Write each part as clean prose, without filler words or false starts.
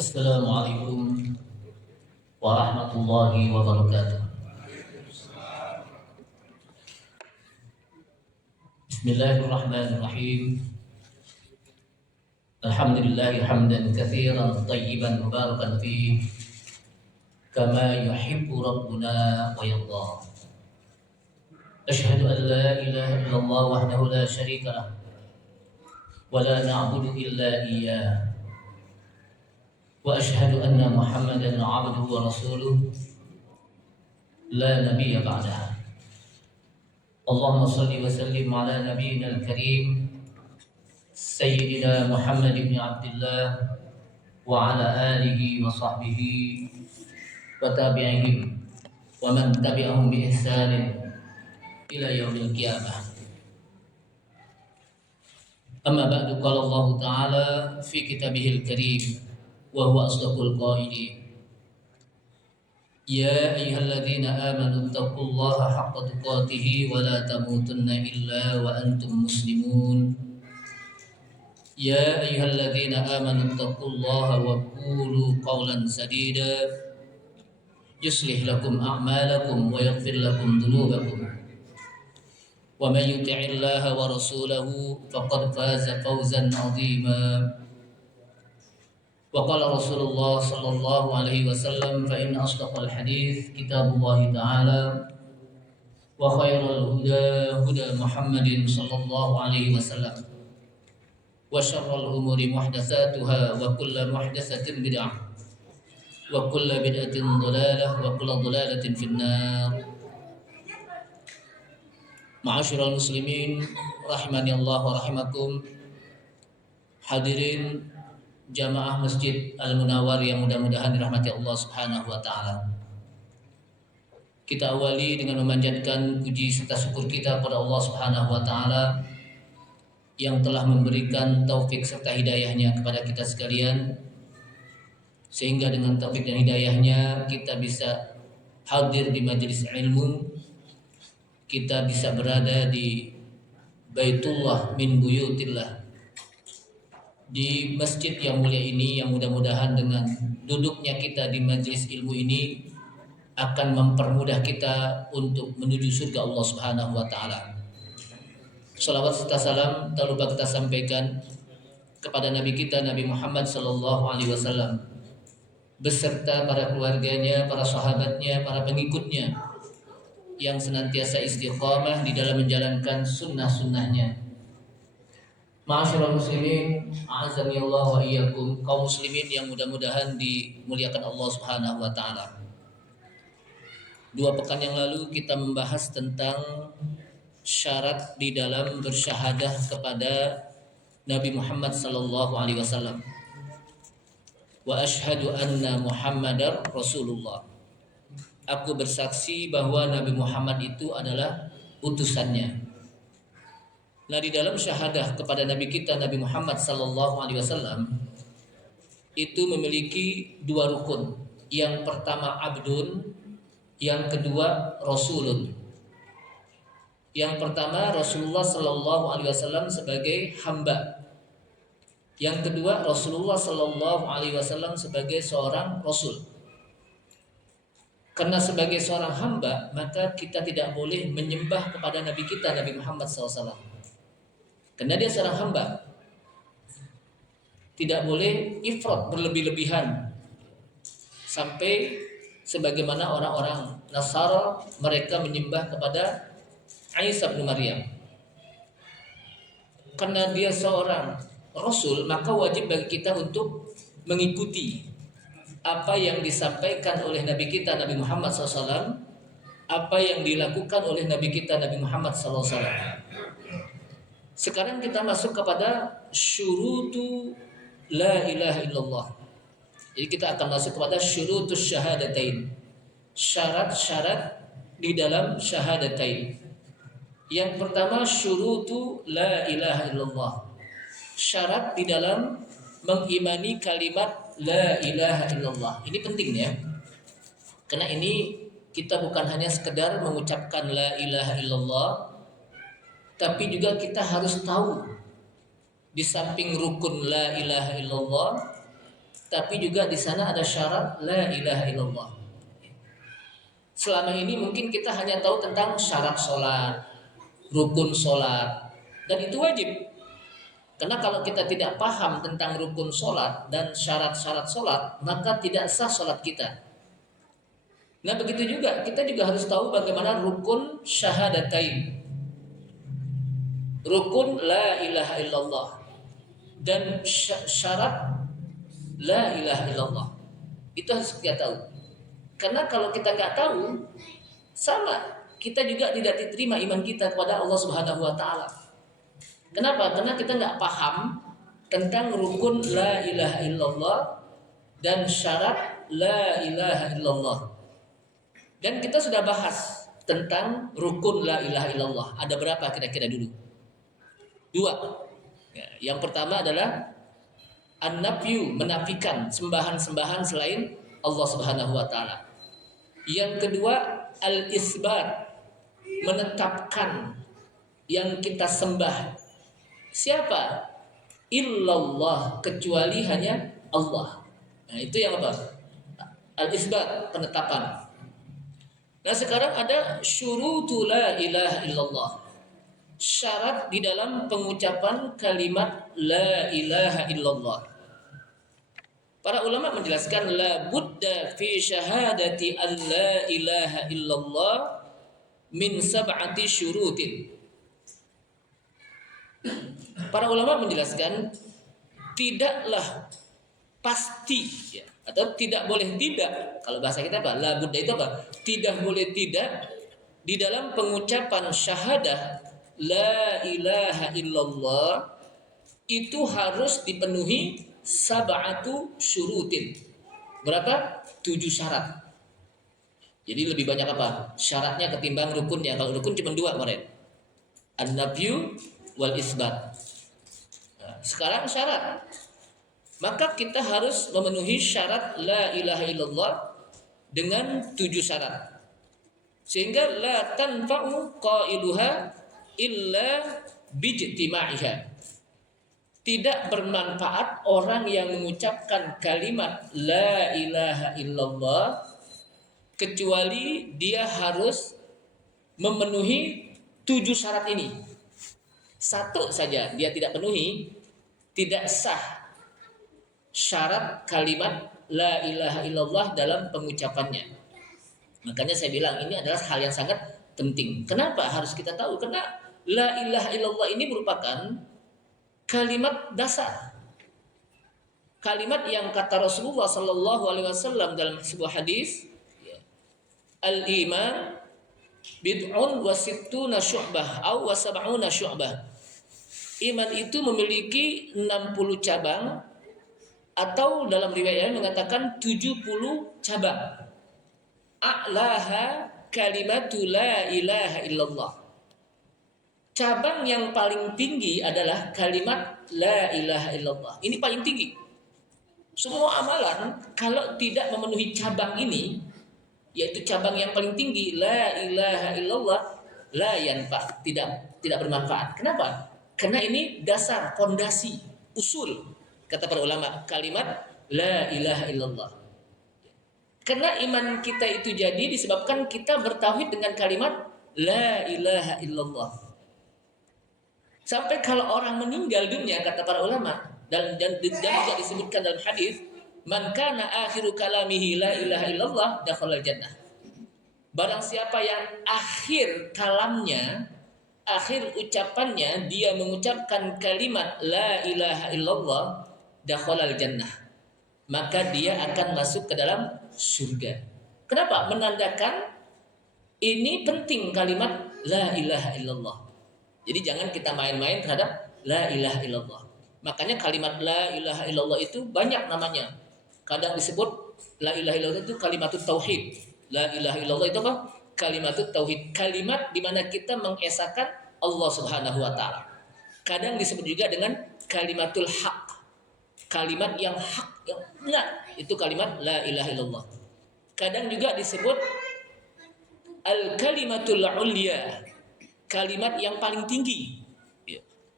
Assalamualaikum warahmatullahi wabarakatuh. Bismillahirrahmanirrahim. Alhamdulillahi hamdan katsiran tayyiban mubarakan fihi kama yuhibbu rabbuna wa yarda. Asyhadu an la ilaha illallah wahdahu la syarika lah wa la na'budu illa iyyah. Wa asyhadu anna Muhammadan 'abduhu wa rasuluh la nabiyya ba'dahu. Allahumma shalli wa sallim ala nabiyyina al-karim sayyidina Muhammad ibn Abdullah wa ala alihi wa sahbihi wa tabi'ihim wa man tabi'ahum bi ihsanin ila yaumil qiyamah. Amma ba'du, qala Allah ta'ala fi kitabihil karim wa huwa asdaqul qailin. Ya ayyuhalladzina amanu taqullaha haqqa tuqatih wa la tamutunna illa wa antum muslimun. Ya ayyuhalladzina amanu taqullaha wa qulu qawlan sadida yuslih lakum a'malakum wa yaghfir lakum dhunubakum. Wa man yuti'illaha wa rasulahu faqad faza fawzan 'azima. Wa qala Rasulullah sallallahu alaihi wasallam fa inna asdaqal hadits kitabullah ta'ala wa khairal huda huda Muhammadin sallallahu alaihi wasallam wa syarrul umuri muhdatsatuha wa kullu muhdatsatin bid'ah wa kullu bid'atin dhalalah wa kullu dhalalatin finnar. Ma'asyiral muslimin rahimani Allah wa rahimakum. Hadirin jamaah Masjid Al-Munawwar yang mudah-mudahan dirahmati Allah Subhanahu wa taala. Kita awali dengan memanjatkan puji serta syukur kita kepada Allah Subhanahu wa taala yang telah memberikan taufik serta hidayahnya kepada kita sekalian, sehingga dengan taufik dan hidayahnya kita bisa hadir di majelis ilmu, kita bisa berada di Baitullah min buyutillah, di masjid yang mulia ini, yang mudah-mudahan dengan duduknya kita di majelis ilmu ini akan mempermudah kita untuk menuju surga Allah Subhanahu wa taala. Salawat serta salam tak lupa kita sampaikan kepada Nabi kita Nabi Muhammad sallallahu alaihi wasallam beserta para keluarganya, para sahabatnya, para pengikutnya yang senantiasa istiqamah di dalam menjalankan sunnah-sunnahnya. Ma'asyiral muslimin, a'azzani Allah wa iyyakum, kaum muslimin yang mudah-mudahan dimuliakan Allah Subhanahu wa taala. 2 pekan yang lalu kita membahas tentang syarat di dalam bersyahadah kepada Nabi Muhammad sallallahu alaihi wasallam. Wa asyhadu anna Muhammadar Rasulullah. Aku bersaksi bahwa Nabi Muhammad itu adalah utusannya. Nah, di dalam syahadah kepada Nabi kita Nabi Muhammad sallallahu alaihi wasallam itu memiliki 2 rukun. Yang pertama abdun, yang kedua rasulun. Yang pertama Rasulullah sallallahu alaihi wasallam sebagai hamba. Yang kedua Rasulullah sallallahu alaihi wasallam sebagai seorang rasul. Karena sebagai seorang hamba, maka kita tidak boleh menyembah kepada Nabi kita Nabi Muhammad sallallahu alaihi wasallam. Karena dia seorang hamba, tidak boleh ifrat, berlebih-lebihan, sampai sebagaimana orang-orang Nasara mereka menyembah kepada Isa bin Maryam. Karena dia seorang Rasul, maka wajib bagi kita untuk mengikuti apa yang disampaikan oleh Nabi kita Nabi Muhammad SAW, apa yang dilakukan oleh Nabi kita Nabi Muhammad SAW. Sekarang kita masuk kepada syurutu la ilaha illallah. Jadi kita akan masuk kepada syurutus syahadatain, syarat-syarat di dalam syahadatain. Yang pertama syurutu la ilaha illallah, syarat di dalam mengimani kalimat la ilaha illallah. Ini penting ya, karena ini kita bukan hanya sekedar mengucapkan la ilaha illallah, tapi juga kita harus tahu di samping rukun la ilaha illallah tapi juga di sana ada syarat la ilaha illallah. Selama ini mungkin kita hanya tahu tentang syarat sholat, rukun sholat, dan itu wajib. Karena kalau kita tidak paham tentang rukun sholat dan syarat-syarat sholat, maka tidak sah sholat kita. Nah begitu juga, kita juga harus tahu bagaimana rukun syahadatain, rukun la ilaha illallah, dan syarat la ilaha illallah. Itu harus kita tahu. Karena kalau kita nggak tahu, sama, kita juga tidak diterima iman kita kepada Allah Subhanahu wa Ta'ala. Kenapa? Karena kita nggak paham tentang rukun la ilaha illallah dan syarat la ilaha illallah. Dan kita sudah bahas tentang rukun la ilaha illallah. Ada berapa kira-kira dulu? 2. Ya, yang pertama adalah an-nafyu, menafikan sembahan-sembahan selain Allah Subhanahu wa Ta'ala. Yang kedua, al-isbat, menetapkan yang kita sembah siapa? Illallah, kecuali hanya Allah. Nah, itu yang apa? Al-isbat, penetapan. Nah, sekarang ada syurutu la ilaha illallah, syarat di dalam pengucapan kalimat la ilaha illallah. Para ulama menjelaskan la budda fi syahadati an la ilaha illallah min sab'ati syurutin. Para ulama menjelaskan tidaklah pasti ya, atau tidak boleh tidak, kalau bahasa kita apa? La budda itu apa? Tidak boleh tidak di dalam pengucapan syahadah la ilaha illallah itu harus dipenuhi sab'atu syurutin. Berapa? 7 syarat. Jadi lebih banyak apa? Syaratnya ketimbang rukunnya. Kalau rukun cuma 2 kemarin. An-nafyu wal isbat. Nah, sekarang syarat. Maka kita harus memenuhi syarat la ilaha illallah dengan 7 syarat. Sehingga la tanfa'u qailuha illa bijtima'iha. Tidak bermanfaat orang yang mengucapkan kalimat la ilaha illallah kecuali dia harus memenuhi 7 syarat ini. Satu saja dia tidak penuhi, tidak sah syarat kalimat la ilaha illallah dalam pengucapannya. Makanya saya bilang ini adalah hal yang sangat penting. Kenapa harus kita tahu? Karena la ilaha illallah ini merupakan kalimat dasar. Kalimat yang kata Rasulullah sallallahu alaihi wasallam dalam sebuah hadis, al-iman bid'un wa sittuna syu'bah aw wa sab'una syu'bah. Iman itu memiliki 60 cabang atau dalam riwayat mengatakan 70 cabang. A'laha kalimatu la ilaha illallah. Cabang yang paling tinggi adalah kalimat la ilaha illallah. Ini paling tinggi. Semua amalan kalau tidak memenuhi cabang ini, yaitu cabang yang paling tinggi la ilaha illallah, la yanfa, tidak bermanfaat. Kenapa? Karena ini dasar, fondasi, usul, kata para ulama, kalimat la ilaha illallah. Karena iman kita itu jadi disebabkan kita bertauhid dengan kalimat la ilaha illallah. Sampai kalau orang meninggal dunia, kata para ulama, dan juga disebutkan dalam hadis, man kana akhiru kalamihi la ilaha illallah dakhalal jannah. Barang siapa yang akhir kalamnya, akhir ucapannya dia mengucapkan kalimat la ilaha illallah dakhalal jannah, maka dia akan masuk ke dalam surga. Kenapa? Menandakan ini penting kalimat la ilaha illallah. Jadi jangan kita main-main terhadap la ilaha illallah. Makanya kalimat la ilaha illallah itu banyak namanya. Kadang disebut la ilaha illallah itu kalimatut tauhid. La ilaha illallah itu apa? Kalimatut tauhid. Kalimat di mana kita mengesahkan Allah Subhanahu wa Ta'ala. Kadang disebut juga dengan kalimatul haq. Kalimat yang hak, yang benar. Itu kalimat la ilaha illallah. Kadang juga disebut al-kalimatul ulya. Kalimat yang paling tinggi.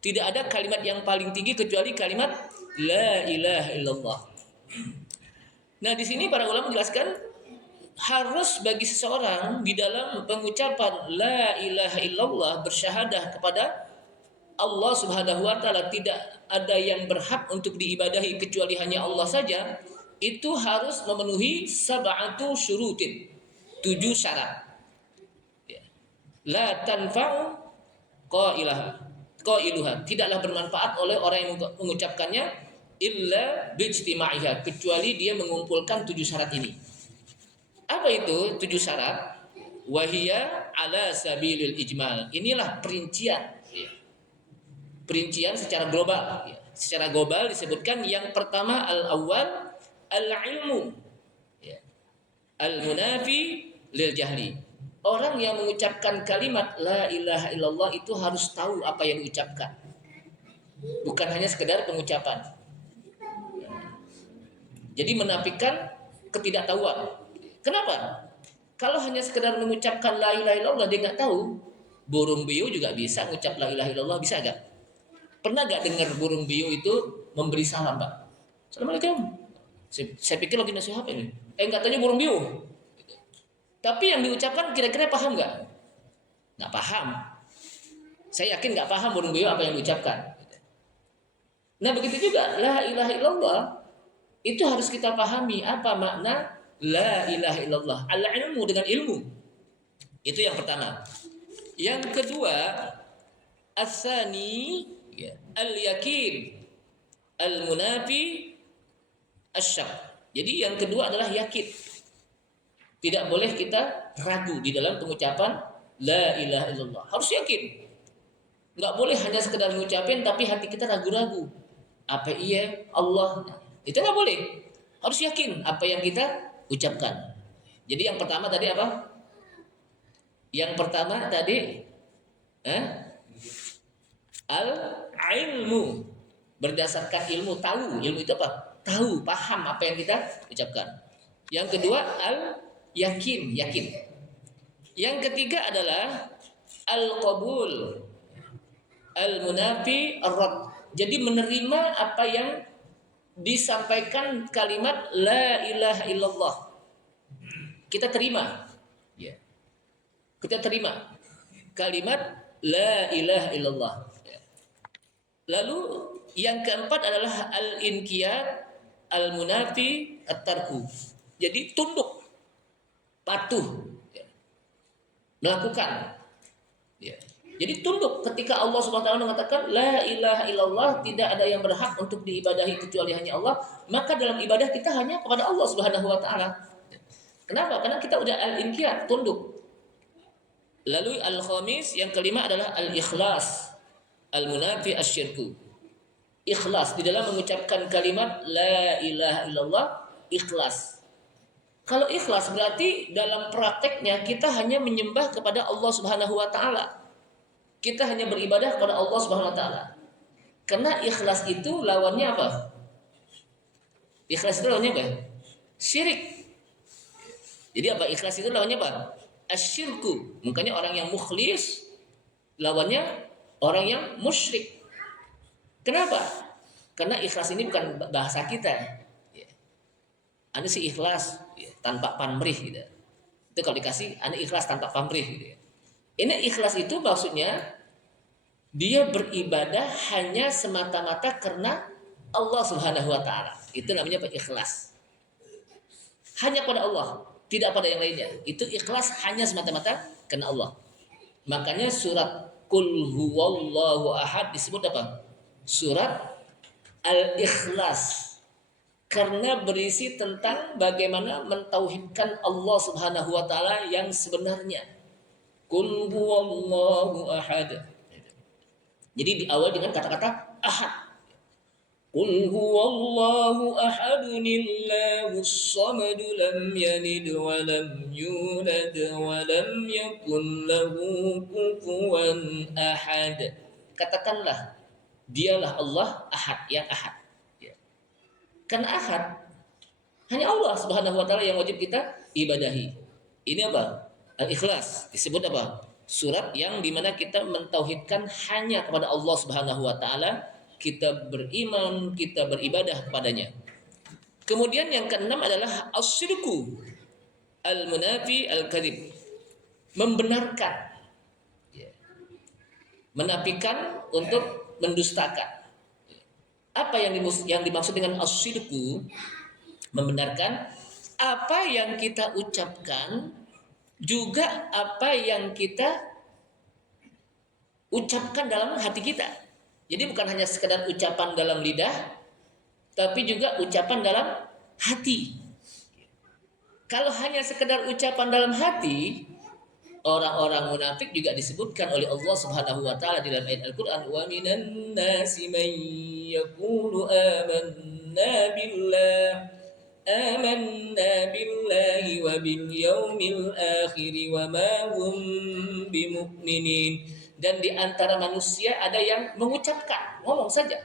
Tidak ada kalimat yang paling tinggi kecuali kalimat la ilaha illallah. Nah, di sini para ulama menjelaskan harus bagi seseorang di dalam pengucapan la ilaha illallah, bersyahadah kepada Allah Subhanahu wa taala tidak ada yang berhak untuk diibadahi kecuali hanya Allah saja, itu harus memenuhi sab'atu syurutin, 7 syarat. Ya. La tanfa'u qailuha, tidaklah bermanfaat oleh orang yang mengucapkannya illa bijtima'iha, kecuali dia mengumpulkan 7 syarat ini. Apa itu 7 syarat? Wahia ala sabilil ijmal. Inilah perincian, ya. Perincian secara global, ya. Secara global disebutkan yang pertama al-awwal al-ilmu, ya. Al-munafi lil jahli. Orang yang mengucapkan kalimat la ilaha illallah itu harus tahu apa yang diucapkan. Bukan hanya sekedar pengucapan. Jadi menafikan ketidaktahuan. Kenapa? Kalau hanya sekedar mengucapkan la ilaha illallah dia nggak tahu, burung beo juga bisa mengucap la ilaha illallah, bisa nggak? Pernah nggak dengar burung beo itu memberi salam, Pak? Assalamualaikum. Saya pikir lagi nasihat ini. Nggak tanya burung beo. Tapi yang diucapkan kira-kira paham nggak? Nggak paham. Saya yakin nggak paham burung beo apa yang diucapkan. Nah begitu juga la ilaha illallah itu harus kita pahami apa makna la ilaha illallah. Al-ilmu dengan ilmu. Itu yang pertama. Yang kedua, as-sani, ya, al-yakin, al-munafi, asyak. Jadi yang kedua adalah yakin. Tidak boleh kita ragu di dalam pengucapan la ilaha illallah. Harus yakin. Nggak boleh hanya sekedar mengucapin tapi hati kita ragu-ragu. Apa iya Allah? Itu nggak boleh. Harus yakin apa yang kita ucapkan. Jadi yang pertama tadi apa? Yang pertama tadi al-ilmu, berdasarkan ilmu, tahu. Ilmu itu apa? Tahu, paham apa yang kita ucapkan. Yang kedua al-yakin, yakin. Yang ketiga adalah al-qabul, al-munafi ar-rad. Jadi menerima apa yang disampaikan kalimat la ilaha illallah. Kita terima. Ya. Kita terima kalimat la ilaha illallah. Ya. Lalu yang keempat adalah al-inqiyad, al-munafi at-tarku. Jadi tunduk, patuh, ya. Melakukan. Ya. Jadi tunduk ketika Allah Subhanahu wa taala mengatakan la ilaha illallah, tidak ada yang berhak untuk diibadahi kecuali hanya Allah, maka dalam ibadah kita hanya kepada Allah Subhanahu wa taala. Kenapa? Karena kita udah al-inqiyad, tunduk. Lalu al-khamis, yang kelima adalah al-ikhlas, al-munafi asyirku. Ikhlas di dalam mengucapkan kalimat la ilaha illallah, ikhlas. Kalau ikhlas berarti dalam prakteknya kita hanya menyembah kepada Allah Subhanahu wa taala. Kita hanya beribadah kepada Allah Subhanahu wa taala. Karena ikhlas itu lawannya apa? Ikhlas itu lawannya apa? Syirik. Jadi apa? Ikhlas itu lawannya apa? Asyirku. Makanya orang yang mukhlis lawannya orang yang musyrik. Kenapa? Karena ikhlas ini bukan bahasa kita. Anda sih ikhlas tanpa pamrih gitu. Itu kalau dikasih Anda ikhlas tanpa pamrih gitu. Ini ikhlas itu maksudnya dia beribadah hanya semata-mata karena Allah Subhanahu wa taala. Itu namanya ikhlas. Hanya pada Allah, tidak pada yang lainnya. Itu ikhlas hanya semata-mata karena Allah. Makanya surat Qul huwallahu ahad disebut apa? Surat Al-Ikhlas. Karena berisi tentang bagaimana mentauhidkan Allah Subhanahu wa taala yang sebenarnya. Qul huwallahu ahad. Jadi di awal dengan kata-kata ahad. Qul huwallahu ahadunillahus samad lam yalid wa lam yulad wa lam yakul lahu kufuwan ahad. Katakanlah, dialah Allah ahad, yang ahad. Ya. Karena ahad hanya Allah Subhanahu wa taala yang wajib kita ibadahi. Ini apa? Al-Ikhlas disebut apa? Surat yang dimana kita mentauhidkan hanya kepada Allah Subhanahu wa taala, kita beriman, kita beribadah kepadanya. Kemudian yang keenam adalah as-sidqu al-munafi al-kadhib, membenarkan, ya, menafikan untuk mendustakan. Apa yang dimaksud dengan as-sidqu? Membenarkan apa yang kita ucapkan, juga apa yang kita ucapkan dalam hati kita. Jadi bukan hanya sekedar ucapan dalam lidah, tapi juga ucapan dalam hati. Kalau hanya sekedar ucapan dalam hati, orang-orang munafik juga disebutkan oleh Allah Subhanahu wa taala di dalam ayat Al-Qur'an, wa minan nasi man yaqulu amanna billahi wa bil yaumil akhir wa ma hum bimu'minin. Dan di antara manusia ada yang mengucapkan, ngomong saja.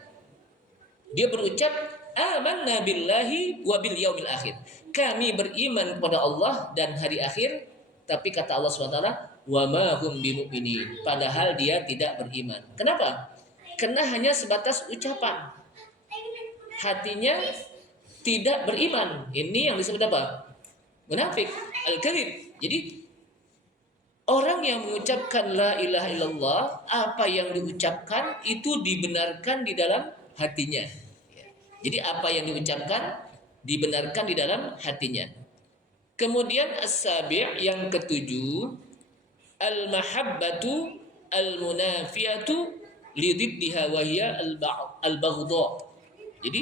Dia berucap amanna billahi wa bil yaumil akhir. Kami beriman kepada Allah dan hari akhir, tapi kata Allah SWT, wa ma hum bimu'minin, padahal dia tidak beriman. Kenapa? Karena hanya sebatas ucapan. Hatinya tidak beriman. Ini yang disebut apa? Munafik, al-kadzib. Jadi orang yang mengucapkan la ilaha illallah, apa yang diucapkan itu dibenarkan di dalam hatinya. Jadi apa yang diucapkan dibenarkan di dalam hatinya. Kemudian as-sabi', yang ketujuh, al-mahabbatu al-munafiyatu lididdiha wa hiya al-baghdha. Jadi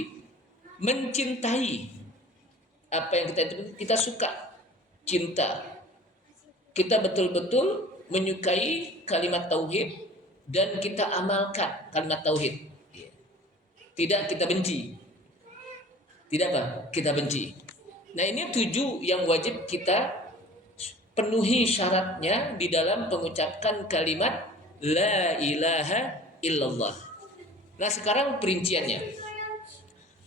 mencintai apa yang kita suka, cinta. Kita betul-betul menyukai kalimat tauhid dan kita amalkan kalimat tauhid. Tidak kita benci. Tidak apa? Kita benci. Nah, ini 7 yang wajib kita penuhi syaratnya di dalam mengucapkan kalimat la ilaha illallah. Nah, sekarang perinciannya.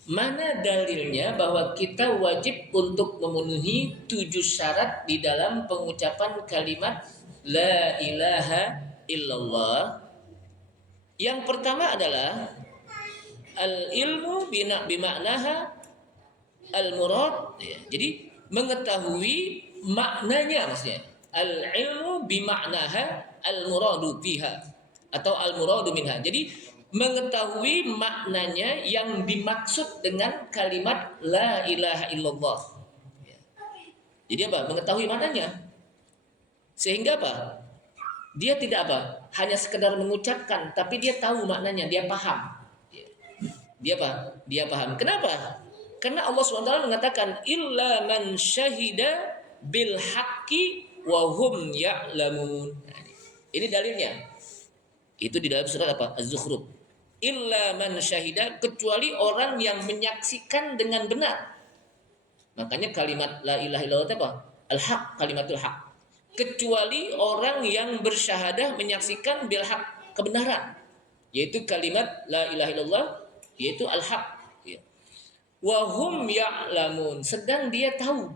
Mana dalilnya bahwa kita wajib untuk memenuhi 7 syarat di dalam pengucapan kalimat la ilaha illallah? Yang pertama adalah al-ilmu bimaknaha al-murad. Jadi mengetahui maknanya, maksudnya al-ilmu bimaknaha al-muradu biha atau al-muradu minha. Jadi mengetahui maknanya yang dimaksud dengan kalimat la ilaha illallah. Jadi apa? Mengetahui maknanya. Sehingga apa? Dia tidak apa? Hanya sekedar mengucapkan, tapi dia tahu maknanya, dia paham. Dia apa? Dia paham. Kenapa? Karena Allah SWT mengatakan illa man syahida bil haqqi wa hum ya'lamun. Ini dalilnya. Itu di dalam surat apa? Az-Zukhruf. Illa man syahida, kecuali orang yang menyaksikan dengan benar. Makanya kalimat la ilaha illallah itu apa? Al-haq, kalimatul haq. Kecuali orang yang bersyahadah menyaksikan bil haq, kebenaran, yaitu kalimat la ilaha illallah, yaitu al-haq. Wa hum ya'lamun, sedang dia tahu.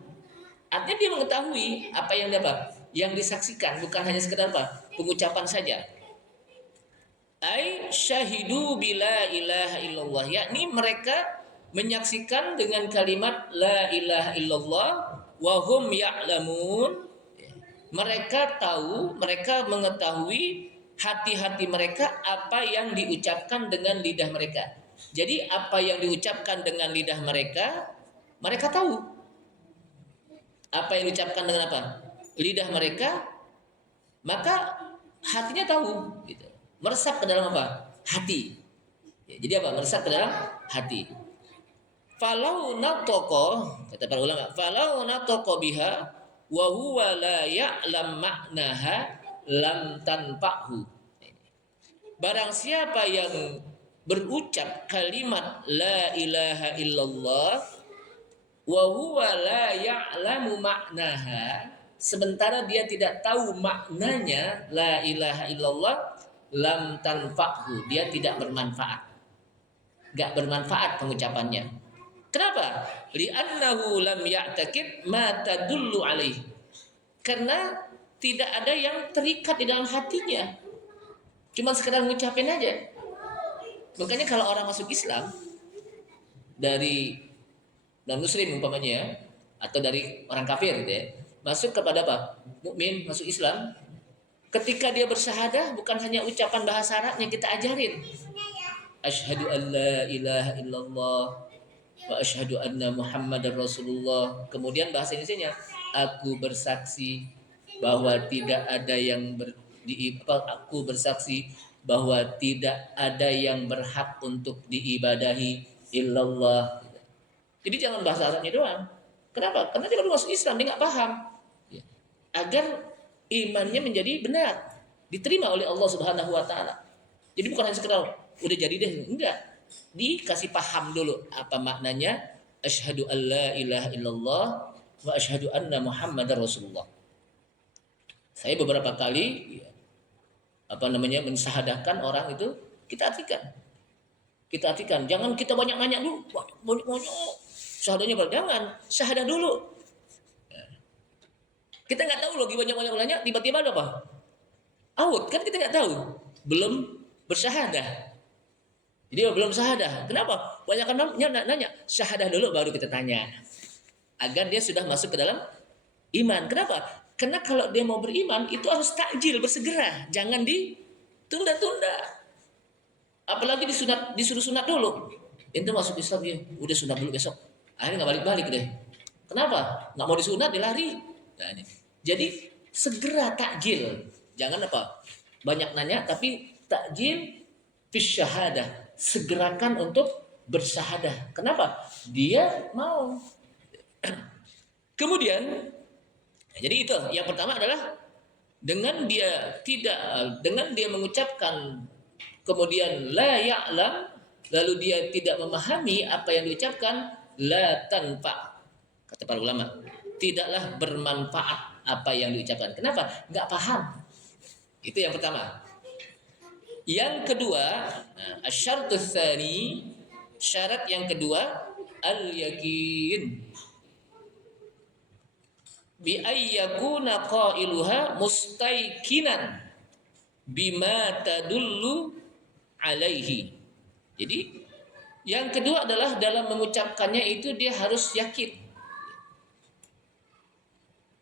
Artinya dia mengetahui apa yang dia apa? Yang disaksikan, bukan hanya sekedar apa? Pengucapan saja. Ai syahidu bila ilaha illallah, yakni mereka menyaksikan dengan kalimat la ilaha illallah wa hum ya'lamun. Mereka tahu, mereka mengetahui hati-hati mereka apa yang diucapkan dengan lidah mereka. Jadi apa yang diucapkan dengan lidah mereka, mereka tahu. Apa yang diucapkan dengan apa? Lidah mereka, maka hatinya tahu, gitu. Meresap ke dalam apa? Hati. Ya, jadi apa? Meresap ke dalam hati. Falau natoko, kata para ulama, falau natoko biha wa huwa la ya'lam maknaha lam tanfa'hu. Barang siapa yang berucap kalimat la ilaha illallah wa huwa la ya'lamu maknaha, sementara dia tidak tahu maknanya la ilaha illallah, lam tanfa'hu, dia tidak bermanfaat. Enggak bermanfaat pengucapannya. Kenapa? Li'annahu lam ya'taqid ma tadullu alaih. Karena tidak ada yang terikat di dalam hatinya. Cuma sekedar ngucapin aja. Makanya kalau orang masuk Islam dari non muslim umpamanya ya, atau dari orang kafir gitu ya, masuk kepada apa? Mukmin, masuk Islam. Ketika dia bersyahadah bukan hanya ucapan bahasa Arabnya kita ajarin. Asyhadu an la ilaha illallah wa asyhadu anna Muhammadar Rasulullah. Kemudian bahasa Indonesianya, aku bersaksi bahwa tidak ada yang aku bersaksi bahwa tidak ada yang berhak untuk diibadahi illallah. Jadi jangan bahasa Arabnya doang. Kenapa? Karena dia baru masuk Islam, dia nggak paham. Ya. Agar imannya menjadi benar, diterima oleh Allah Subhanahu wa taala. Jadi bukan hanya sekedar udah jadi deh, enggak. Dikasih paham dulu apa maknanya asyhadu alla ilaha illallah wa asyhadu anna Muhammadar Rasulullah. Saya beberapa kali mensyahadatkan orang itu, kita artikan. Kita artikan, jangan kita banyak nanya dulu, banyak syahadahnya jangan, syahadah dulu. Kita nggak tahu lagi banyak nanya, tiba-tiba ada apa? Out, kan kita nggak tahu, belum bersyahadah. Jadi belum syahadah. Kenapa? Banyak kan nanya, syahadah dulu baru kita tanya. Agar dia sudah masuk ke dalam iman. Kenapa? Karena kalau dia mau beriman itu harus takjil, bersegera, jangan ditunda-tunda. Apalagi disuruh sunat dulu. Itu masuk Islam ya, udah sunat dulu besok. Akhirnya nggak balik-balik deh. Kenapa? Nggak mau disunat, dia lari. Nah, ini. Jadi segera takjil, jangan apa? Banyak nanya, tapi takjil fis syahadah. Segerakan untuk bersyahadah. Kenapa? Dia mau. Kemudian, jadi itu yang pertama adalah dengan dia mengucapkan kemudian la ya'lam, lalu dia tidak memahami apa yang diucapkan, la tanfa, kata para ulama, tidaklah bermanfaat apa yang diucapkan. Kenapa? Nggak paham. Itu yang pertama. Yang kedua, asyartus tsani, syarat yang kedua, al-yakin. Bi ayyakuna qailuha mustaiqinan bima tadullu alaihi. Jadi yang kedua adalah dalam mengucapkannya itu dia harus yakin.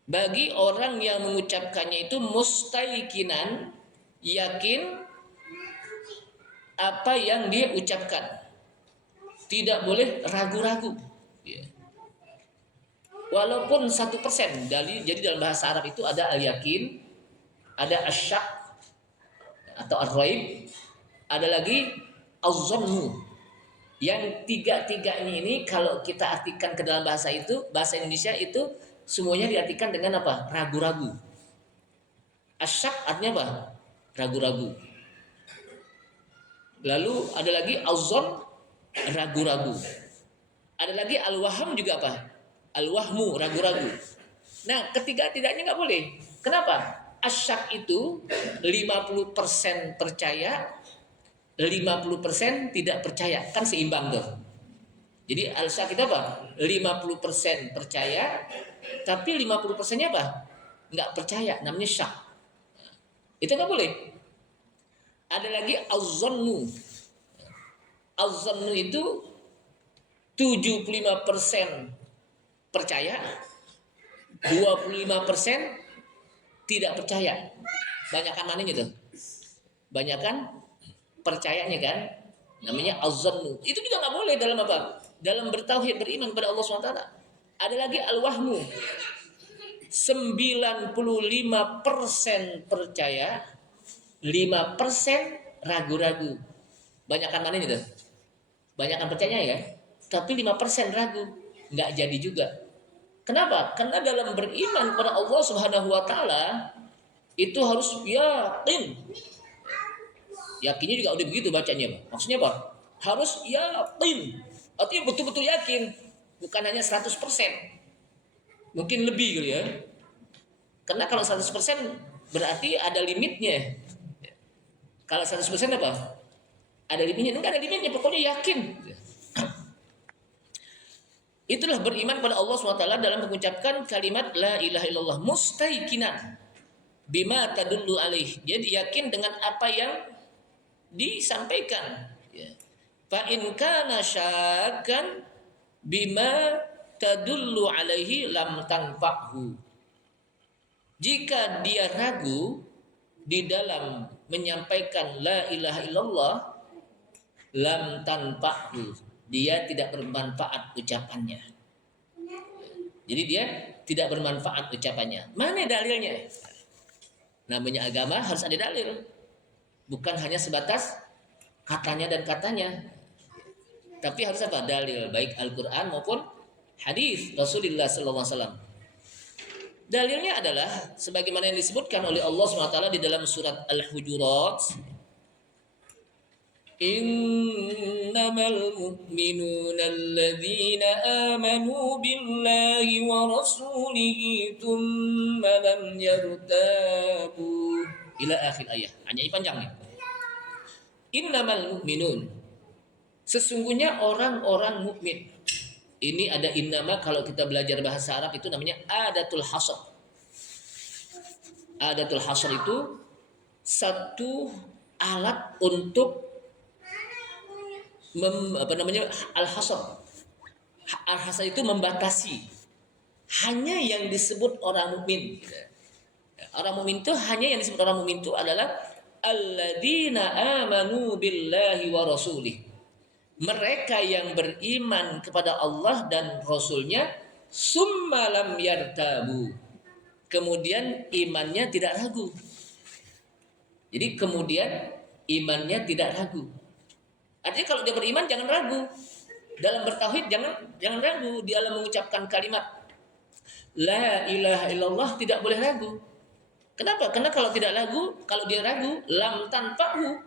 Bagi orang yang mengucapkannya itu mustaiqinan, yakin apa yang dia ucapkan, tidak boleh ragu-ragu. Walaupun 1%. Jadi dalam bahasa Arab itu ada al-yakin, ada asyak atau ar-raib, ada lagi az-zannu. Yang tiga-tiganya ini kalau kita artikan ke dalam bahasa Indonesia itu semuanya diartikan dengan apa? Ragu-ragu. Asyak artinya apa? Ragu-ragu. Lalu ada lagi az-zann, ragu-ragu. Ada lagi al-waham juga apa? Al-wahmu, ragu-ragu. Nah, ketiga-tiganya nggak boleh. Kenapa? Asyak itu 50% percaya, 50% tidak percaya. Kan seimbang tuh. Jadi al-syak itu apa? 50% percaya, tapi 50%-nya apa? Nggak percaya, namanya syak. Itu nggak boleh. Ada lagi az-zannu. Az-zannu itu 75% percaya, 25% tidak percaya. Banyakan mananya tuh? Banyakan percayanya kan? Namanya az-zannu. Itu juga nggak boleh dalam apa? Dalam bertauhid, beriman kepada Allah SWT. Ada lagi al-wahmu. 95% percaya, 5% ragu-ragu. Banyakan mananya tuh? Banyakan percaya ya, tapi 5% ragu. Nggak jadi juga. Kenapa? Karena dalam beriman kepada Allah Subhanahu wa taala itu harus yakin. Yakinnya juga udah begitu bacanya. Maksudnya apa? Harus yakin. Artinya betul-betul yakin, bukan hanya 100%. Mungkin lebih kali ya. Karena kalau 100% berarti ada limitnya. Kalau 100% apa? Ada limitnya. Enggak ada limitnya, pokoknya yakin. Itulah beriman pada Allah SWT dalam mengucapkan kalimat la ilaha illallah mustaiqinan bima tadullu alaih. Jadi yakin dengan apa yang disampaikan. Fa in kana syakkan bima tadullu alaihi lam tanfa'hu. Jika dia ragu di dalam menyampaikan la ilaha illallah, lam tanfa'hu, dia tidak bermanfaat ucapannya. Jadi dia tidak bermanfaat ucapannya. Mana dalilnya? Namanya agama harus ada dalil. Bukan hanya sebatas katanya dan katanya. Tapi harus apa? Dalil, baik Al-Qur'an maupun hadis Rasulullah sallallahu alaihi wasallam. Dalilnya adalah sebagaimana yang disebutkan oleh Allah SWT di dalam surat Al-Hujurat, innamal mu'minuna alladzina amanu billahi wa rasulihi thumma lam yartabu, ila akhir ayat. Hanya ini panjang nih. Innamal mu'minun, sesungguhnya orang-orang mukmin. Ini ada innama, kalau kita belajar bahasa Arab itu namanya adatul hasr. Adatul hasr itu satu alat untuk al-hasr. Al-hasr itu membatasi. Hanya yang disebut orang mukmin. Orang mukmin itu hanya yang disebut orang mukmin itu adalah alladzina amanu billahi wa rasulih. Mereka yang beriman kepada Allah dan Rasulnya, summa lam yartabu, kemudian imannya tidak ragu. Jadi kemudian imannya tidak ragu. Artinya kalau dia beriman jangan ragu. Dalam bertauhid jangan ragu. Di dalam mengucapkan kalimat la ilaha illallah tidak boleh ragu. Kenapa? Karena kalau tidak ragu, kalau dia ragu, lam tanfa'hu,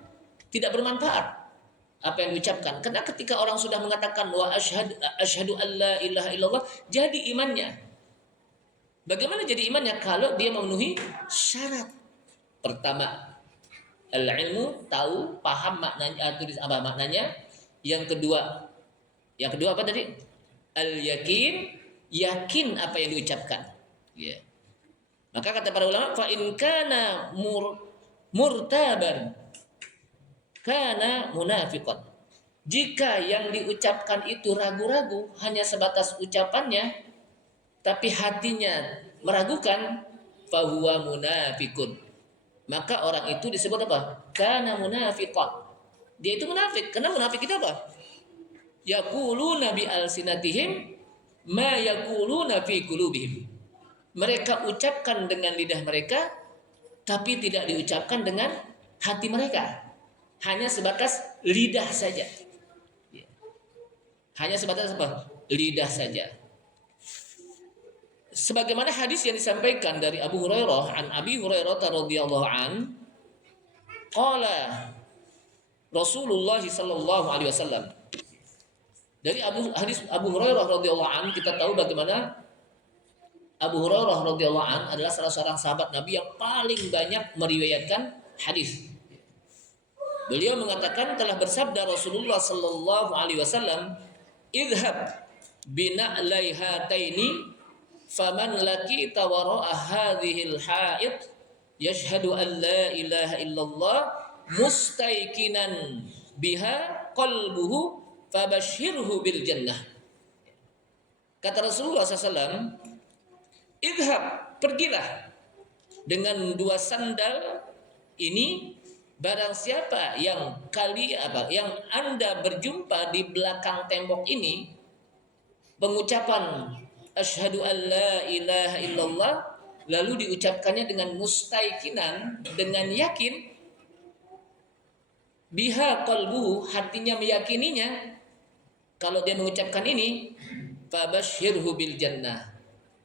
tidak bermanfaat apa yang diucapkan. Karena ketika orang sudah mengatakan wa asyhadu an la ilaha illallah, jadi imannya. Bagaimana jadi imannya? Kalau dia memenuhi syarat. Pertama, al-ilmu, tahu, paham maknanya, tulis apa maknanya. Yang kedua apa tadi? Al-yakin, yakin apa yang diucapkan. Ya. Maka kata para ulama, fa in kana murtaban kana munafiqan. Jika yang diucapkan itu ragu-ragu, hanya sebatas ucapannya, tapi hatinya meragukan, fahuwa munafiqun. Maka orang itu disebut apa? Kana munafiqan. Dia itu munafik. Karena munafik itu apa? Yaquluna bi alsinatihim ma yaquluna fi qulubihim. Mereka ucapkan dengan lidah mereka, tapi tidak diucapkan dengan hati mereka. Hanya sebatas lidah saja. Hanya sebatas apa? Lidah saja. Sebagaimana hadis yang disampaikan dari Abu Hurairah, an Abi Hurairah radhiyallahu an, qala Rasulullah sallallahu alaihi wasallam. Dari hadis Abu Hurairah radhiyallahu an, kita tahu bagaimana Abu Hurairah radhiyallahu an adalah salah seorang sahabat Nabi yang paling banyak meriwayatkan hadis. Beliau mengatakan telah bersabda Rasulullah sallallahu alaihi wasallam, "Idhhab bina'laihataini faman laqita wara'a hadhil ha'id yashhadu an la ilaha illallah mustaiqinan biha qalbuhu fabashshirhu bil jannah." Kata Rasulullah SAW, idhab, pergilah dengan dua sandal ini. Barang siapa yang yang Anda berjumpa di belakang tembok ini, pengucapan asyhadu an la ilaha illallah, lalu diucapkannya dengan mustaiqinan, dengan yakin, biha qalbuhu, hatinya meyakininya. Kalau dia mengucapkan ini, fabashshirhu bil jannah,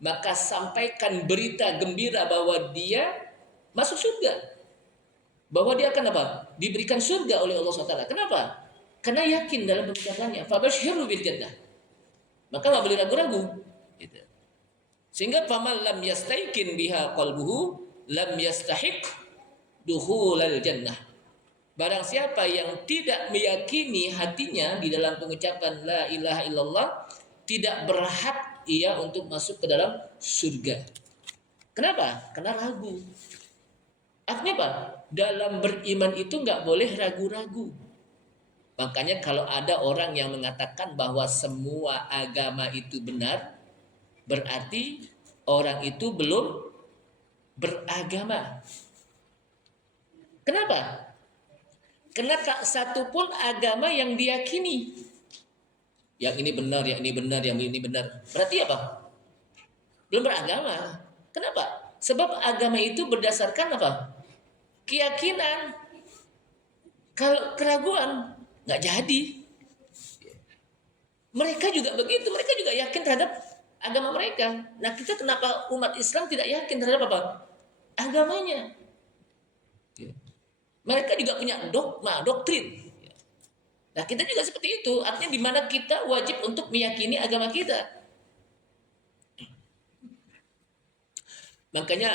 maka sampaikan berita gembira bahwa dia masuk surga, bahwa dia akan apa? Diberikan surga oleh Allah SWT. Kenapa? Karena yakin dalam pengucapannya. Fabashshirhu bil jannah. Maka enggak boleh ragu-ragu. Gitu. Sehingga faman lam yastaiqin biha qalbuhu lam yastahiq dukhulal jannah. Barang siapa yang tidak meyakini hatinya di dalam pengucapan la ilaha illallah, tidak berhak ia untuk masuk ke dalam surga. Kenapa? Karena ragu. Artinya apa? Dalam beriman itu nggak boleh ragu-ragu. Makanya kalau ada orang yang mengatakan bahwa semua agama itu benar, berarti orang itu belum beragama. Kenapa? Karena tak satu pun agama yang diyakini. Yang ini benar, yang ini benar, yang ini benar. Berarti apa? Belum beragama. Kenapa? Sebab agama itu berdasarkan apa? Keyakinan. Kalau keraguan, nggak jadi. Mereka juga begitu. Mereka juga yakin terhadap agama mereka. Nah, kita kenapa umat Islam tidak yakin terhadap apa? Agamanya. Mereka juga punya dogma, doktrin. Nah, kita juga seperti itu. Artinya di mana kita wajib untuk meyakini agama kita. Makanya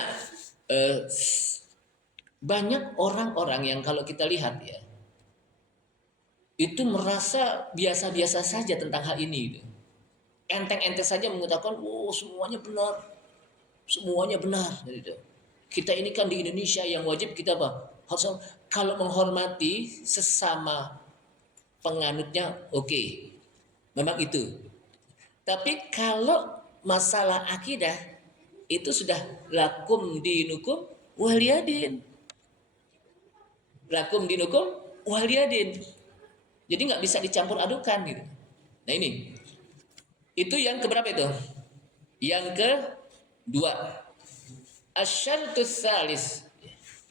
banyak orang-orang yang kalau kita lihat ya, itu merasa biasa-biasa saja tentang hal ini. Enteng-enteng saja mengatakan, oh semuanya benar, semuanya benar. Gitu. Kita ini kan di Indonesia yang wajib kita apa? Harus kalau menghormati sesama penganutnya, oke, memang itu. Tapi kalau masalah akidah itu sudah lakum dinukum waliyadin, lakum dinukum waliyadin. Jadi nggak bisa dicampur adukan gitu. Nah ini, itu yang keberapa itu? Yang kedua, asyaratus salis,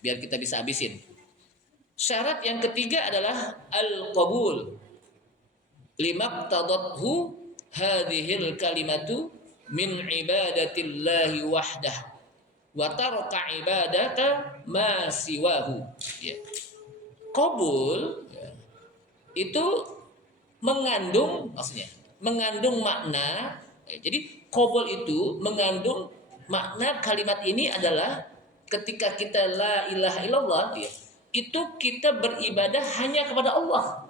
biar kita bisa habisin. Syarat yang ketiga adalah al-qabul limaktadathu hadhil kalimatu min ibadatillahi wahdah wa taraka ibadata ma siwahu. Ya. Qabul itu mengandung, maksudnya mengandung makna. Jadi qabul itu mengandung makna kalimat ini adalah ketika kita la ilaha illallah, ya, itu kita beribadah hanya kepada Allah.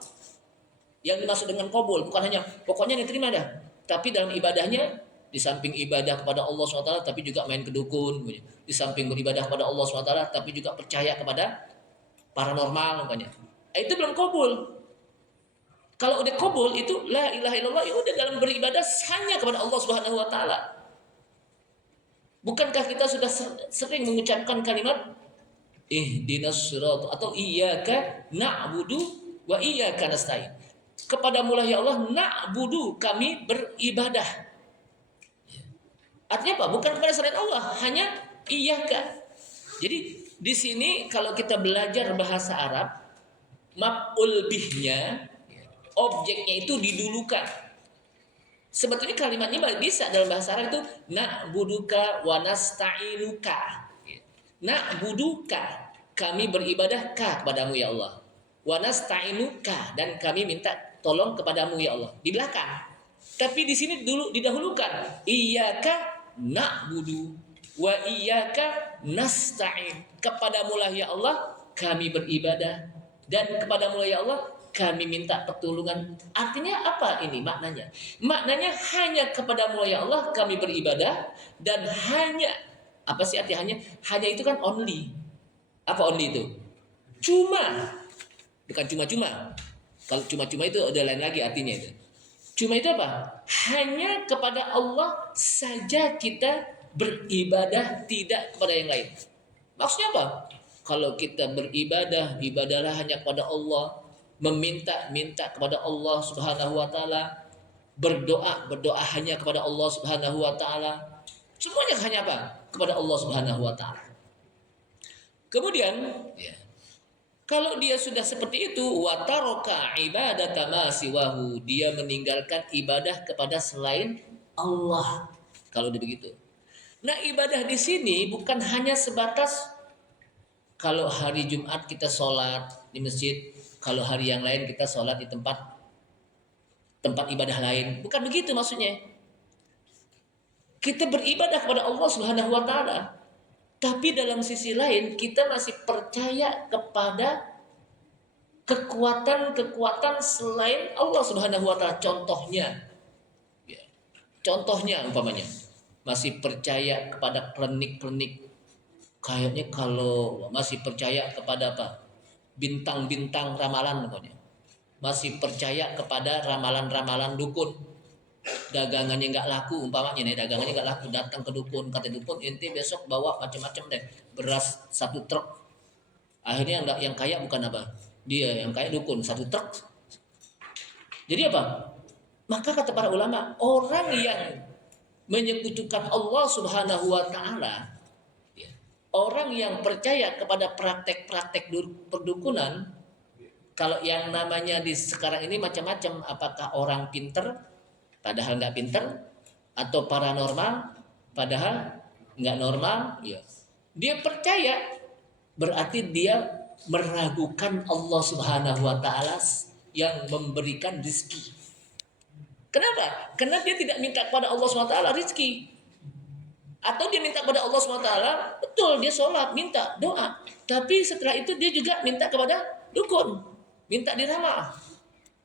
Yang dimaksud dengan qabul bukan hanya pokoknya diterima dah, tapi dalam ibadahnya di samping ibadah kepada Allah SWT tapi juga main ke dukun, di samping beribadah kepada Allah SWT tapi juga percaya kepada paranormal makanya. Itu belum qabul. Kalau udah qabul itu la ilaha illallah, ya udah dalam beribadah hanya kepada Allah Subhanahu wa taala. Bukankah kita sudah sering mengucapkan kalimat ihdinas shiratal atau iyyaka na'budu wa iyyaka nasta'in. Kepadamu lah ya Allah na'budu, kami beribadah. Artinya apa? Bukan kepada selain Allah, hanya iyyaka. Jadi di sini kalau kita belajar bahasa Arab, maf'ul bihnya, objeknya itu didulukan. Sebetulnya kalimat ini bisa dalam bahasa Arab itu na'buduka wa nasta'inuka. Na'buduka, kami beribadah kepadamu ya Allah. Wa nasta'inuka, dan kami minta tolong kepadamu ya Allah. Di belakang. Tapi di sini dulu didahulukan. Iyyaka na'budu wa iyyaka nasta'in. Kepadamu lah ya Allah kami beribadah, dan kepadamu lah ya Allah kami minta pertolongan. Artinya apa ini maknanya? Maknanya hanya kepadamu ya Allah kami beribadah, dan hanya, apa sih arti hanya? Hanya itu kan only. Apa only itu? Cuma. Bukan cuma-cuma. Kalau cuma-cuma itu udah lain lagi artinya itu. Cuma itu apa? Hanya kepada Allah saja kita beribadah, tidak kepada yang lain. Maksudnya apa? Kalau kita beribadah, ibadahlah hanya kepada Allah. Meminta kepada Allah Subhanahu wa taala, berdoa hanya kepada Allah Subhanahu wa taala. Semuanya hanya apa? Kepada Allah Subhanahu wa taala. Kemudian, ya, kalau dia sudah seperti itu, wa taraka ibadata ma siwahu, dia meninggalkan ibadah kepada selain Allah. Kalau dia begitu. Nah, ibadah di sini bukan hanya sebatas kalau hari Jumat kita sholat di masjid, kalau hari yang lain kita sholat di tempat ibadah lain. Bukan begitu maksudnya. Kita beribadah kepada Allah Subhanahu wa taala, tapi dalam sisi lain kita masih percaya kepada kekuatan selain Allah Subhanahu wa taala. Contohnya, ya, contohnya umpamanya masih percaya kepada klinik-klinik. Kayaknya kalau masih percaya kepada apa? Bintang-bintang ramalan pokoknya. Masih percaya kepada ramalan-ramalan dukun. dagangannya nggak laku, umpamanya nih dagangannya nggak laku, datang ke dukun, kata dukun ente besok bawa macam-macam deh, beras 1 truk. Akhirnya yang kaya bukan apa, dia yang kaya dukun 1 truk. Jadi apa? Maka kata para ulama, orang yang menyekutukan Allah Subhanahu wa taala, ya, orang yang percaya kepada praktek-praktek perdukunan, kalau yang namanya di sekarang ini macam-macam, apakah orang pinter padahal nggak pinter, atau paranormal padahal nggak normal, ya. Dia percaya, berarti dia meragukan Allah Subhanahu wa taala yang memberikan rezeki. Kenapa? Karena dia tidak minta kepada Allah SWT rezeki. Atau dia minta kepada Allah SWT, betul dia sholat, minta, doa. Tapi setelah itu dia juga minta kepada dukun, minta diramal.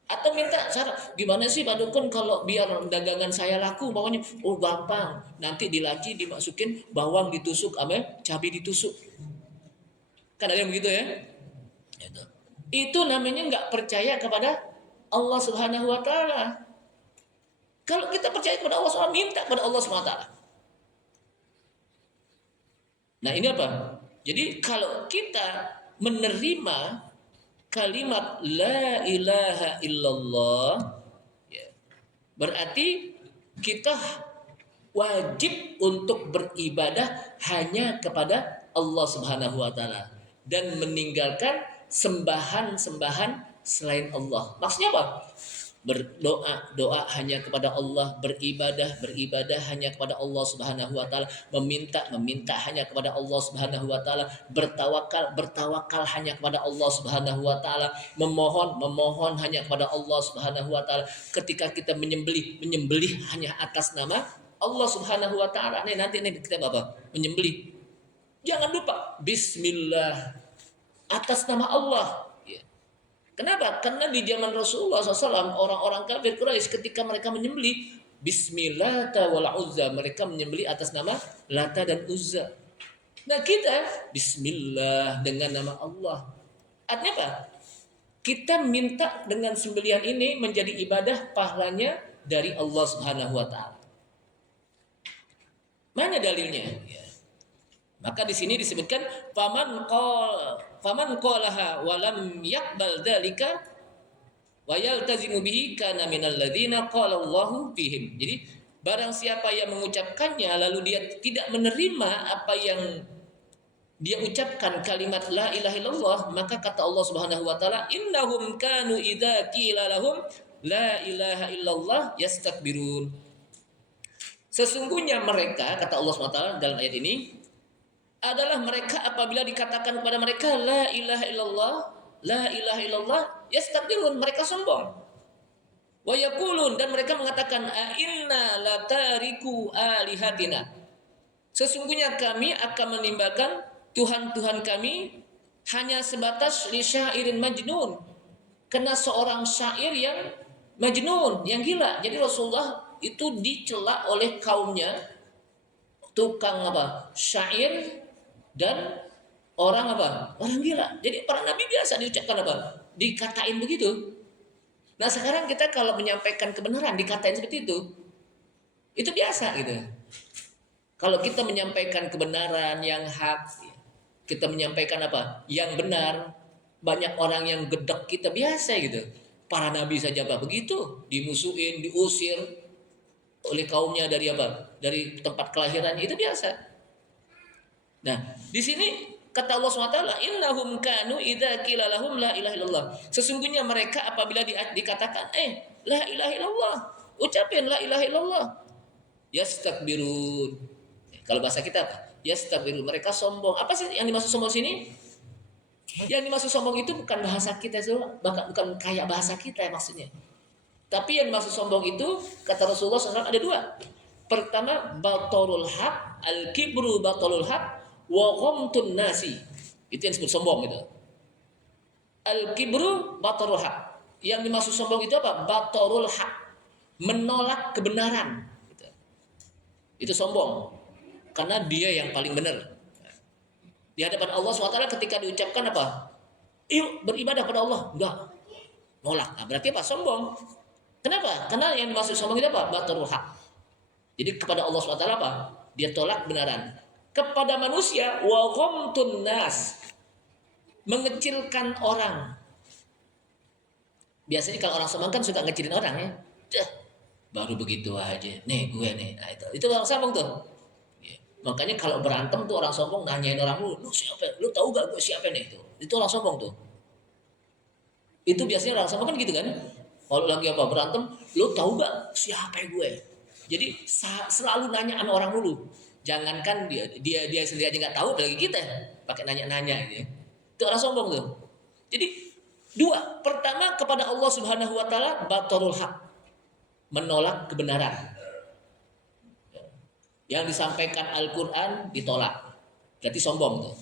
Atau minta syarat, gimana sih Pak Dukun kalau biar dagangan saya laku, bawahnya, oh gampang, nanti di laci dimasukin bawang ditusuk, cabai ditusuk. Kan ada yang begitu ya? Itu namanya nggak percaya kepada Allah Subhanahu wa taala. Kalau kita percaya kepada Allah SWT, minta kepada Allah SWT. Nah ini apa? Jadi kalau kita menerima kalimat La ilaha illallah, ya, berarti kita wajib untuk beribadah hanya kepada Allah Subhanahu wa taala dan meninggalkan sembahan-sembahan selain Allah. Maksudnya apa? Berdoa hanya kepada Allah, beribadah hanya kepada Allah Subhanahu wa taala, meminta hanya kepada Allah Subhanahu wa taala, bertawakal hanya kepada Allah Subhanahu wa taala, memohon hanya kepada Allah Subhanahu wa taala. Ketika kita menyembelih hanya atas nama Allah Subhanahu wa taala. Nanti kita apa? Menyembelih. Jangan lupa bismillah atas nama Allah. Kenapa? Karena di zaman Rasulullah SAW, orang-orang kafir Quraisy ketika mereka menyembelih Bismillah wal Uzza, mereka menyembelih atas nama Lata dan Uzza. Nah kita Bismillah dengan nama Allah. Artinya apa? Kita minta dengan sembelihan ini menjadi ibadah, pahalanya dari Allah Subhanahu wa taala. Mana dalilnya? Ya. Maka di sini disebutkan faman qalaha wa lam yaqbal dzalika wa yaltazimu bihi kana minal ladzina qala Allahu fihim. Jadi barang siapa yang mengucapkannya lalu dia tidak menerima apa yang dia ucapkan kalimat la ilaha illallah, maka kata Allah Subhanahu wa taala, innahum kanu idza qila lahum la ilaha illallah yastakbirun. Sesungguhnya mereka, kata Allah Subhanahu wa taala dalam ayat ini, adalah mereka apabila dikatakan kepada mereka la ilaha illallah yastakbirun, mereka sombong. Wa yaqulun, dan mereka mengatakan a inna latariku alihatina, sesungguhnya kami akan menimbakan Tuhan-Tuhan kami hanya sebatas li syairin majnun, kena seorang syair yang majnun, yang gila. Jadi Rasulullah itu dicela oleh kaumnya, tukang apa? Syair dan orang apa? Orang gila. Jadi para nabi biasa diucapkan apa? Dikatain begitu. Nah sekarang kita kalau menyampaikan kebenaran dikatain seperti itu biasa gitu. Kalau kita menyampaikan kebenaran yang hak, kita menyampaikan apa? Yang benar, banyak orang yang gedek kita biasa gitu. Para nabi saja apa? Begitu, dimusuhin, diusir oleh kaumnya dari apa? Dari tempat kelahiran, itu biasa. Nah, di sini kata Allah SWT, innahum kanu idza qila lahum la ilaha illallah. Sesungguhnya mereka apabila dikatakan la ilaha illallah, ucapin la ilaha illallah, yastakbirun. Kalau bahasa kita apa? Yastakbirun, mereka sombong. Apa sih yang dimaksud sombong sini? Yang dimaksud sombong itu bukan bahasa kita itu, bukan kayak bahasa kita ya maksudnya. Tapi yang dimaksud sombong itu kata Rasulullah SAW ada dua. Pertama, batarul haq, al-kibru batarul haq, wa ghamtun nasi. Itu yang disebut sombong itu. Al-kibru batarul haq. Yang dimaksud sombong itu apa? Batarul haq, menolak kebenaran. Itu sombong. Karena dia yang paling benar. Di hadapan Allah SWT ketika diucapkan apa? Yuk beribadah pada Allah. Enggak. Nolak. Nah, berarti apa? Sombong. Kenapa? Karena yang dimaksud sombong itu apa? Batarul haq. Jadi kepada Allah SWT apa? Dia tolak kebenaran. Kepada manusia wa ghamtun nas, mengecilkan orang. Biasanya kalau orang sombong kan suka ngecilin orang ya. Dah, baru begitu aja. Nih gue nih. Nah, itu orang sombong tuh. Ya. Makanya kalau berantem tuh orang sombong nanyain orang lu siapa? Lu tahu gak gue siapa nih itu? Itu orang sombong tuh. Itu biasanya orang sombong kan gitu kan. Kalau lagi apa berantem, lu tahu gak siapa gue? Jadi selalu nanya sama orang dulu. Jangankan dia sendiri aja nggak tahu, apalagi kita pakai nanya-nanya gitu. Itu orang sombong tuh. Jadi dua, pertama kepada Allah Subhanahu wa taala batarul haq, menolak kebenaran. Yang disampaikan Al-Qur'an ditolak. Berarti sombong tuh.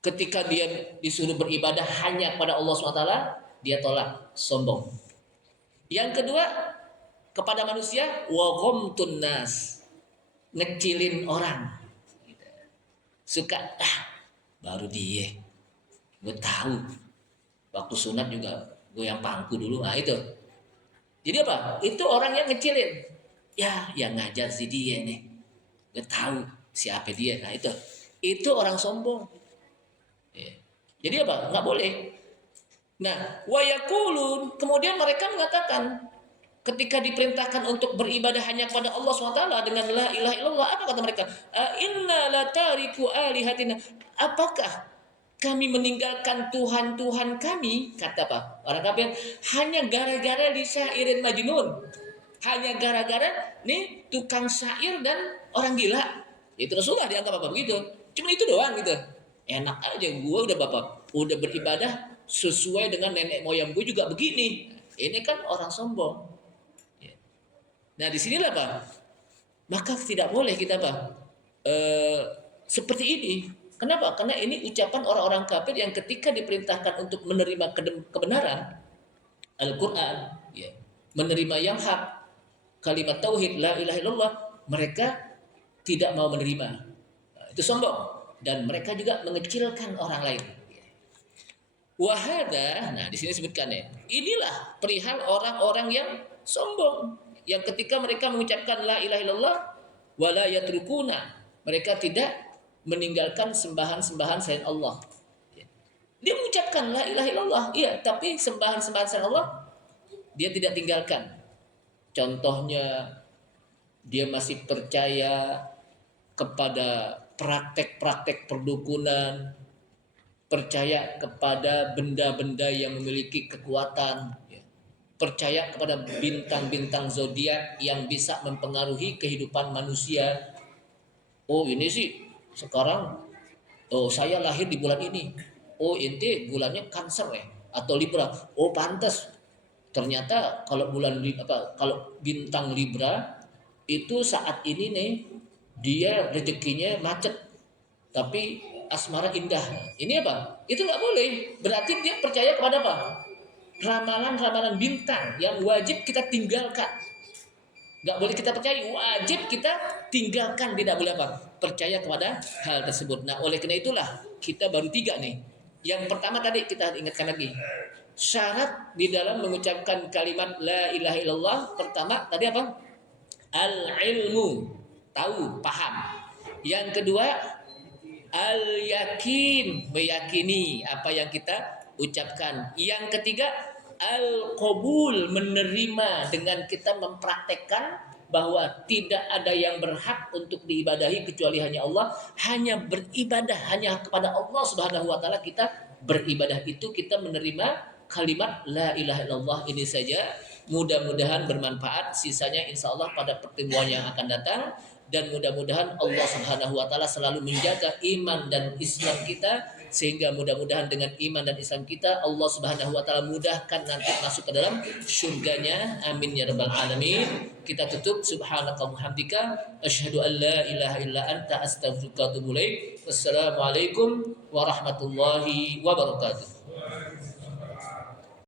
Ketika dia disuruh beribadah hanya kepada Allah Subhanahu wa taala, dia tolak, sombong. Yang kedua, kepada manusia wa ghamtun nas, ngecilin orang. Suka baru dia. Gue tahu. Waktu sunat juga gue yang pangku dulu. Nah itu. Jadi apa? Itu orang yang ngecilin. Ya, yang ngajar si dia nih. Gue tahu siapa dia. Nah itu. Itu orang sombong. Ya. Jadi apa? Nggak boleh. Nah, wa yaqulun, kemudian mereka mengatakan ketika diperintahkan untuk beribadah hanya kepada Allah SWT dengan la ilaha illallah, apa kata mereka? Inna la tariku alihatina. Apakah kami meninggalkan Tuhan-Tuhan kami? Kata apa? Orang kafir, hanya gara-gara li syairin majnun. Hanya gara-gara nih tukang syair dan orang gila. Itu Rasulullah dianggap apa begitu? Cuma itu doang gitu. Enak aja, gue udah bapak udah beribadah sesuai dengan nenek moyang gue juga begini. Ini kan orang sombong. Nah disinilah Pak, maka tidak boleh kita Pak seperti ini. Kenapa? Karena ini ucapan orang-orang kafir yang ketika diperintahkan untuk menerima kebenaran Al-Quran, ya, menerima yang hak, kalimat tauhid la ilaha illallah, mereka tidak mau menerima. Nah, itu sombong, dan mereka juga mengecilkan orang lain. Wahada, nah di sini sebutkan ya, inilah perihal orang-orang yang sombong, yang ketika mereka mengucapkan la ilaha illallah wala yatrukuna, mereka tidak meninggalkan sembahan-sembahan selain Allah. Dia mengucapkan la ilaha illallah, iya, tapi sembahan-sembahan selain Allah dia tidak tinggalkan. Contohnya dia masih percaya kepada praktek-praktek perdukunan, percaya kepada benda-benda yang memiliki kekuatan, percaya kepada bintang-bintang zodiak yang bisa mempengaruhi kehidupan manusia. Oh ini sih sekarang, oh saya lahir di bulan ini. Oh ente bulannya Cancer ya atau Libra. Oh pantas. Ternyata kalau kalau bintang Libra itu saat ini nih dia rezekinya macet, tapi asmara indah. Ini apa? Itu nggak boleh. Berarti dia percaya kepada apa? Ramalan-ramalan bintang yang wajib kita tinggalkan. Nggak boleh kita percaya, wajib kita tinggalkan. Tidak boleh apa? Percaya kepada hal tersebut. Nah oleh karena itulah kita baru 3 nih. Yang pertama tadi kita ingatkan lagi, syarat di dalam mengucapkan kalimat la ilaha illallah, pertama tadi apa? Al-ilmu, tahu, paham. Yang kedua al-yakin, meyakini apa yang kita ucapkan. Yang ketiga al-qabul, menerima dengan kita mempraktekkan bahwa tidak ada yang berhak untuk diibadahi kecuali hanya Allah. Hanya beribadah hanya kepada Allah Subhanahu wa taala kita beribadah, itu kita menerima kalimat la ilaha illallah ini saja. Mudah-mudahan bermanfaat. Sisanya insya Allah pada pertemuan yang akan datang. Dan mudah-mudahan Allah Subhanahu wa taala selalu menjaga iman dan Islam kita, sehingga mudah-mudahan dengan iman dan Islam kita Allah Subhanahu wa taala mudahkan nanti masuk ke dalam surganya. Amin ya rabbal alamin. Kita tutup subhanaka wa bihamdika asyhadu an la ilaha illa anta astaghfiruka wa atubu ilaik. Wassalamualaikum warahmatullahi wabarakatuh.